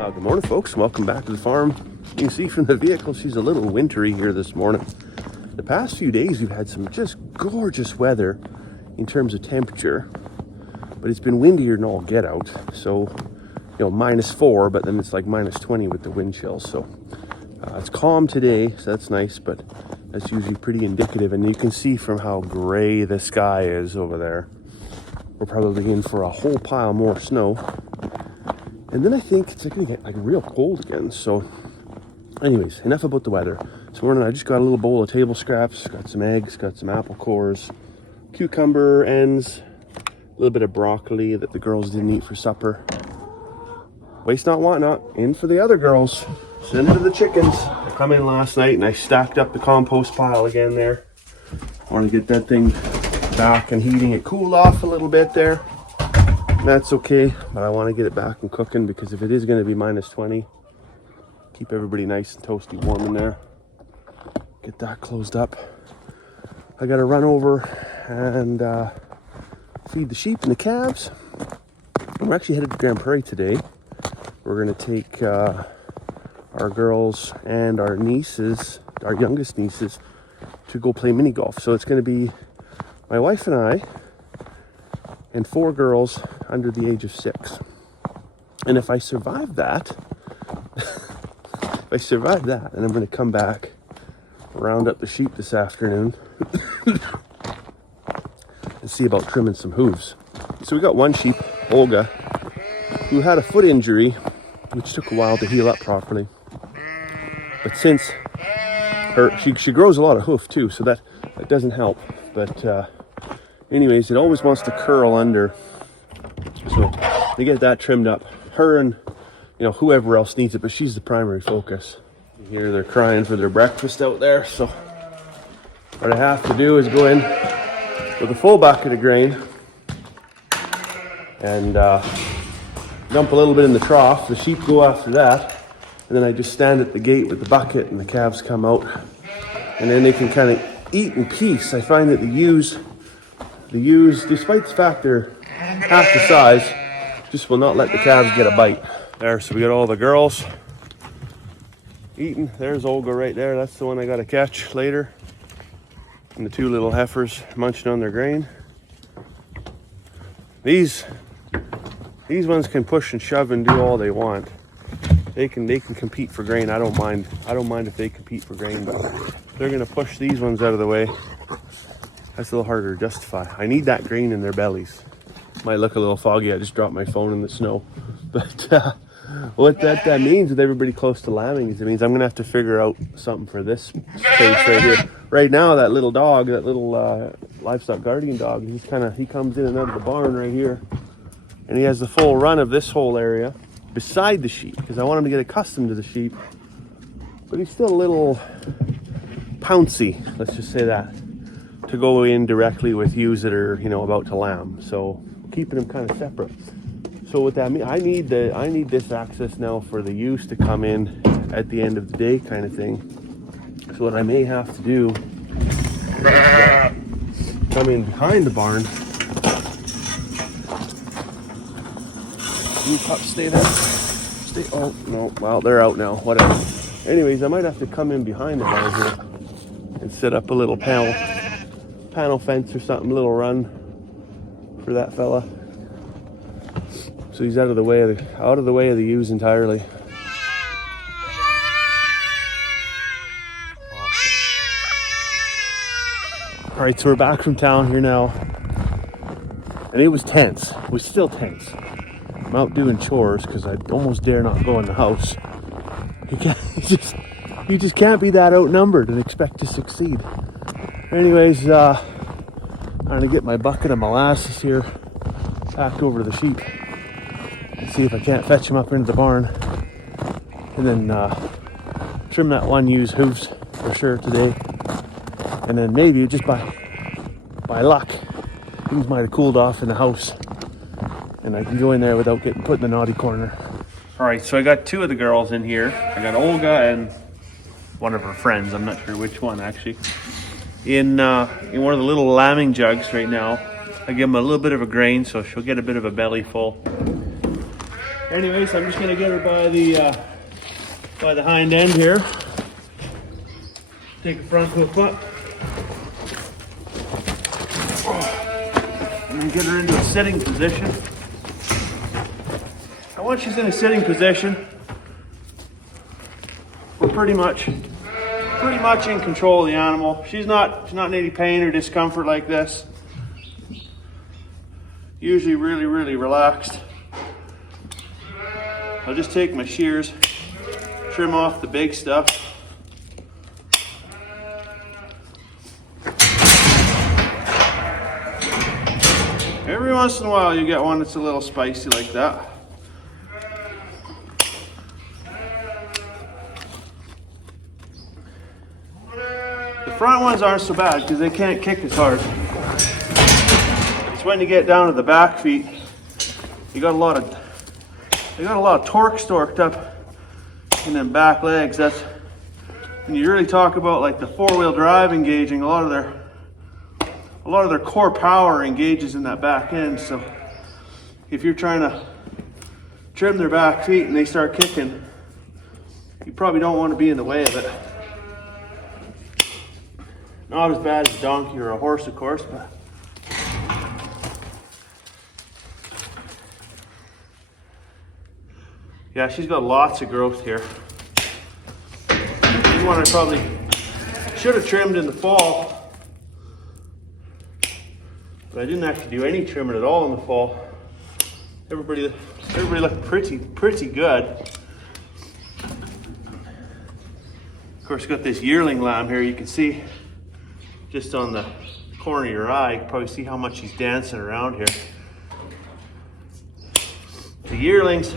Good morning, folks. Welcome back to the farm. You can see from the vehicle she's a little wintry here this morning. The past few days we've had some just gorgeous weather in terms of temperature, but it's been windier than all get out. So, you know, -4, but then it's like -20 with the wind chills. So it's calm today, so that's nice, but that's usually pretty indicative. And you can see from how gray the sky is over there, we're probably in for a whole pile more snow. And then I think it's going to get like real cold again. So anyways, enough about the weather. So I just got a little bowl of table scraps, got some eggs, got some apple cores, cucumber ends, a little bit of broccoli that the girls didn't eat for supper. Waste not, want not. In for the other girls. Send it to the chickens. I come in last night and I stacked up the compost pile again there. I want to get that thing back and heating. It cooled off a little bit there. That's okay, but I want to get it back and cooking, because if it is going to be -20, keep everybody nice and toasty warm in there. Get that closed up. I got to run over and feed the sheep and the calves. We're actually headed to Grand Prairie today. We're going to take our girls and our nieces, our youngest nieces, to go play mini golf. So it's going to be my wife and I and 4 girls under the age of 6. And if I survive that, and I'm going to come back, round up the sheep this afternoon, and see about trimming some hooves. So we got one sheep, Olga, who had a foot injury, which took a while to heal up properly. But since she grows a lot of hoof too, so that doesn't help. But anyways, it always wants to curl under. So they get that trimmed up. Her and, you know, whoever else needs it, but she's the primary focus. You hear they're crying for their breakfast out there. So what I have to do is go in with a full bucket of grain and dump a little bit in the trough. The sheep go after that. And then I just stand at the gate with the bucket and the calves come out. And then they can kind of eat in peace. I find that the ewes, despite the fact they're half the size, just will not let the calves get a bite. There, so we got all the girls eating. There's Olga right there. That's the one I got to catch later. And the 2 little heifers munching on their grain. These ones can push and shove and do all they want. They can compete for grain. I don't mind if they compete for grain, but they're gonna push these ones out of the way. That's a little harder to justify. I need that grain in their bellies. Might look a little foggy. I just dropped my phone in the snow. But what that means with everybody close to lambing is it means I'm gonna have to figure out something for this space right here. Right now, that little dog, that little livestock guardian dog, he comes in and out of the barn right here, and he has the full run of this whole area beside the sheep, because I want him to get accustomed to the sheep. But he's still a little pouncy, let's just say that, to go in directly with ewes that are, you know, about to lamb. So keeping them kind of separate. So what that means, I need this access now for the ewes to come in at the end of the day kind of thing. So what I may have to do is come in behind the barn. You pups stay there. Oh no, well, they're out now, whatever. Anyways, I might have to come in behind the barn here and set up a little panel fence or something, a little run for that fella, so he's out of the way of the ewes entirely. Awesome. All right, so we're back from town here now, and it was tense. It was still tense. I'm out doing chores because I almost dare not go in the house. You just can't be that outnumbered and expect to succeed. Anyways, I'm gonna get my bucket of molasses here packed over to the sheep and see if I can't fetch them up into the barn, and then trim that one ewe's hooves for sure today. And then maybe just by luck, things might have cooled off in the house, and I can go in there without getting put in the naughty corner. All right, so I got 2 of the girls in here. I got Olga and one of her friends, I'm not sure which one actually, in one of the little lambing jugs right now. I give them a little bit of a grain, so she'll get a bit of a belly full. Anyways, I'm just gonna get her by the hind end here. Take the front hoof up. And then get her into a sitting position. And once she's in a sitting position, we're pretty much in control of the animal. She's not in any pain or discomfort like this. Usually really, really relaxed. I'll just take my shears, trim off the big stuff. Every once in a while you get one that's a little spicy like that. The front ones aren't so bad because they can't kick as hard. It's when you get down to the back feet, they got a lot of torque stored up in them back legs. That's when you really talk about like the four-wheel drive engaging. A lot of their core power engages in that back end. So if you're trying to trim their back feet and they start kicking, you probably don't want to be in the way of it. Not as bad as a donkey or a horse, of course, but yeah, she's got lots of growth here. This one I probably should have trimmed in the fall, but I didn't actually do any trimming at all in the fall. Everybody looked pretty good. Of course, got this yearling lamb here. You can see just on the corner of your eye, you can probably see how much he's dancing around here. The yearlings,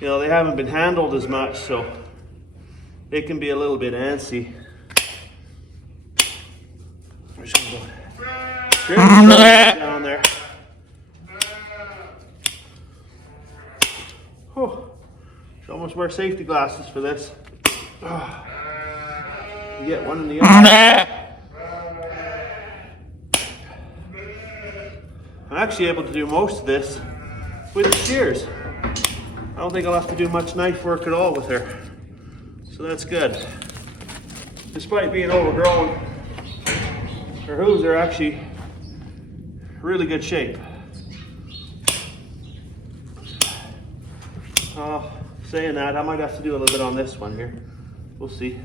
you know, they haven't been handled as much, so they can be a little bit antsy. I'm just gonna go down there. Oh, should almost wear safety glasses for this. You get one in the eye. I'm actually able to do most of this with the shears. I don't think I'll have to do much knife work at all with her. So that's good. Despite being overgrown, her hooves are actually really good shape. Saying that, I might have to do a little bit on this one here. We'll see.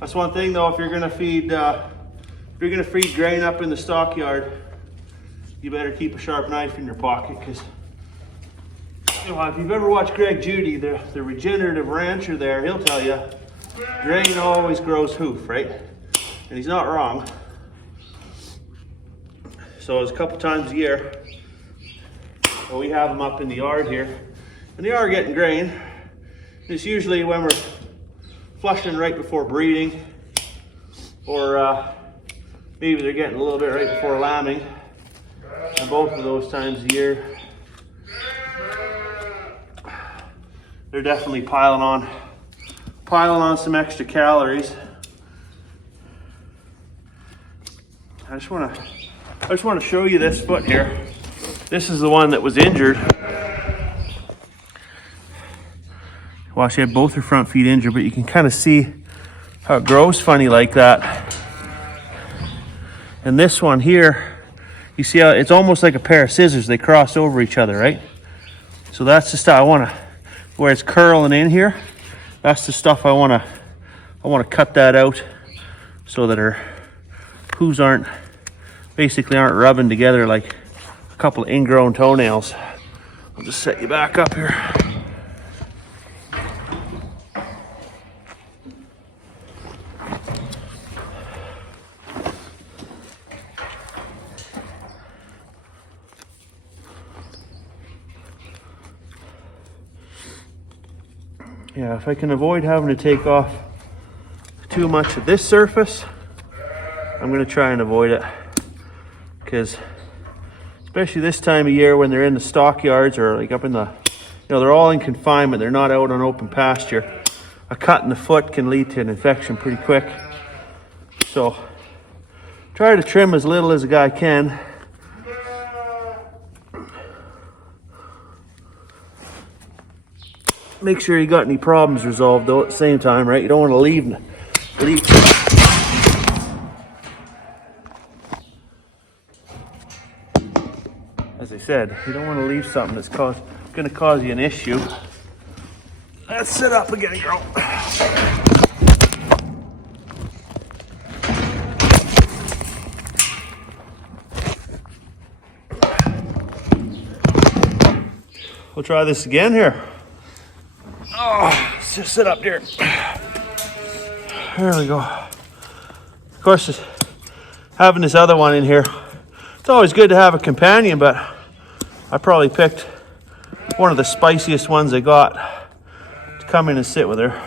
That's one thing though, if you're gonna feed grain up in the stockyard, you better keep a sharp knife in your pocket, because you know, if you've ever watched Greg Judy, the regenerative rancher there, he'll tell you grain always grows hoof, right? And he's not wrong. So it's a couple times a year, well, we have them up in the yard here, and they are getting grain. It's usually when we're flushing right before breeding, or maybe they're getting a little bit right before lambing. And both of those times a year, they're definitely piling on some extra calories. I just want to show you this foot here. This is the one that was injured. Well, she had both her front feet injured, but you can kind of see how it grows funny like that. And this one here, you see how it's almost like a pair of scissors. They cross over each other, right? So that's the stuff I want to, where it's curling in here, that's the stuff I want to cut that out so that her hooves aren't rubbing together like a couple of ingrown toenails. I'll just set you back up here. Yeah, if I can avoid having to take off too much of this surface, I'm going to try and avoid it, because especially this time of year when they're in the stockyards or like up in the, they're all in confinement, they're not out on open pasture. A cut in the foot can lead to an infection pretty quick. So Try to trim as little as a guy can. Make sure you got any problems resolved though at the same time, right? You don't want to leave. As I said, you don't want to leave something that's going to cause you an issue. Let's sit up again, girl. We'll try this again here. Oh, let's just sit up there. There we go. Of course, having this other one in here, it's always good to have a companion, but I probably picked one of the spiciest ones I got to come in and sit with her.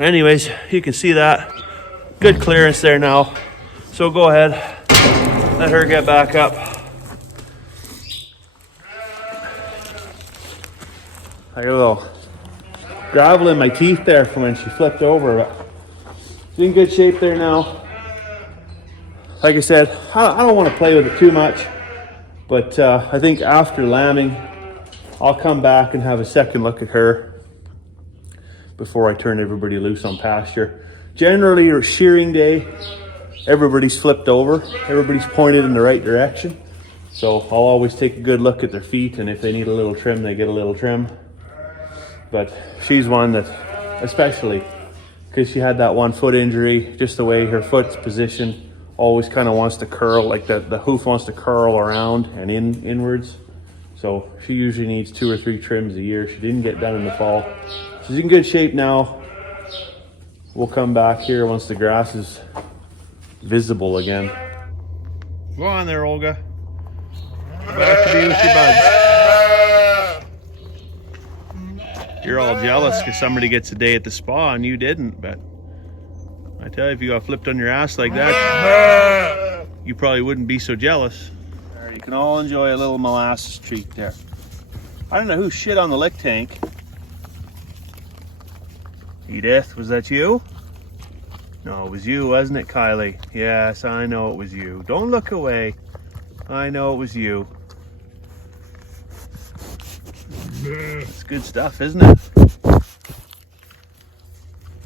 Anyways, you can see that. Good clearance there now. So go ahead, let her get back up. I got a little gravel in my teeth there from when she flipped over, but she's in good shape there now. Like I said, I don't want to play with it too much, but I think after lambing, I'll come back and have a second look at her before I turn everybody loose on pasture. Generally, or shearing day, everybody's flipped over, everybody's pointed in the right direction. So I'll always take a good look at their feet, and if they need a little trim, they get a little trim. But she's one that, especially because she had that 1 foot injury, just the way her foot's positioned, always kind of wants to curl, like the hoof wants to curl around and inwards. So she usually needs 2 or 3 trims a year. She didn't get done in the fall. She's in good shape now. We'll come back here once the grass is visible again. Go on there, Olga. Back to be with your buds. You're all jealous because somebody gets a day at the spa and you didn't, but I tell you, if you got flipped on your ass like that, you probably wouldn't be so jealous. There, you can all enjoy a little molasses treat there. I don't know who shit on the lick tank. Edith, was that you? No, it was you, wasn't it, Kylie? Yes, I know it was you. Don't look away. I know it was you. It's good stuff, isn't it? All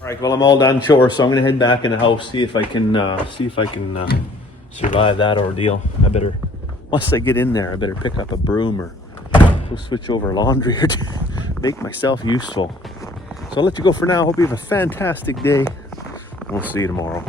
right, well, I'm all done chores, so I'm gonna head back in the house, see if I can survive that ordeal. I better, once I get in there, I better pick up a broom or go switch over laundry or make myself useful. So I'll let you go for now. Hope you have a fantastic day. We'll see you tomorrow.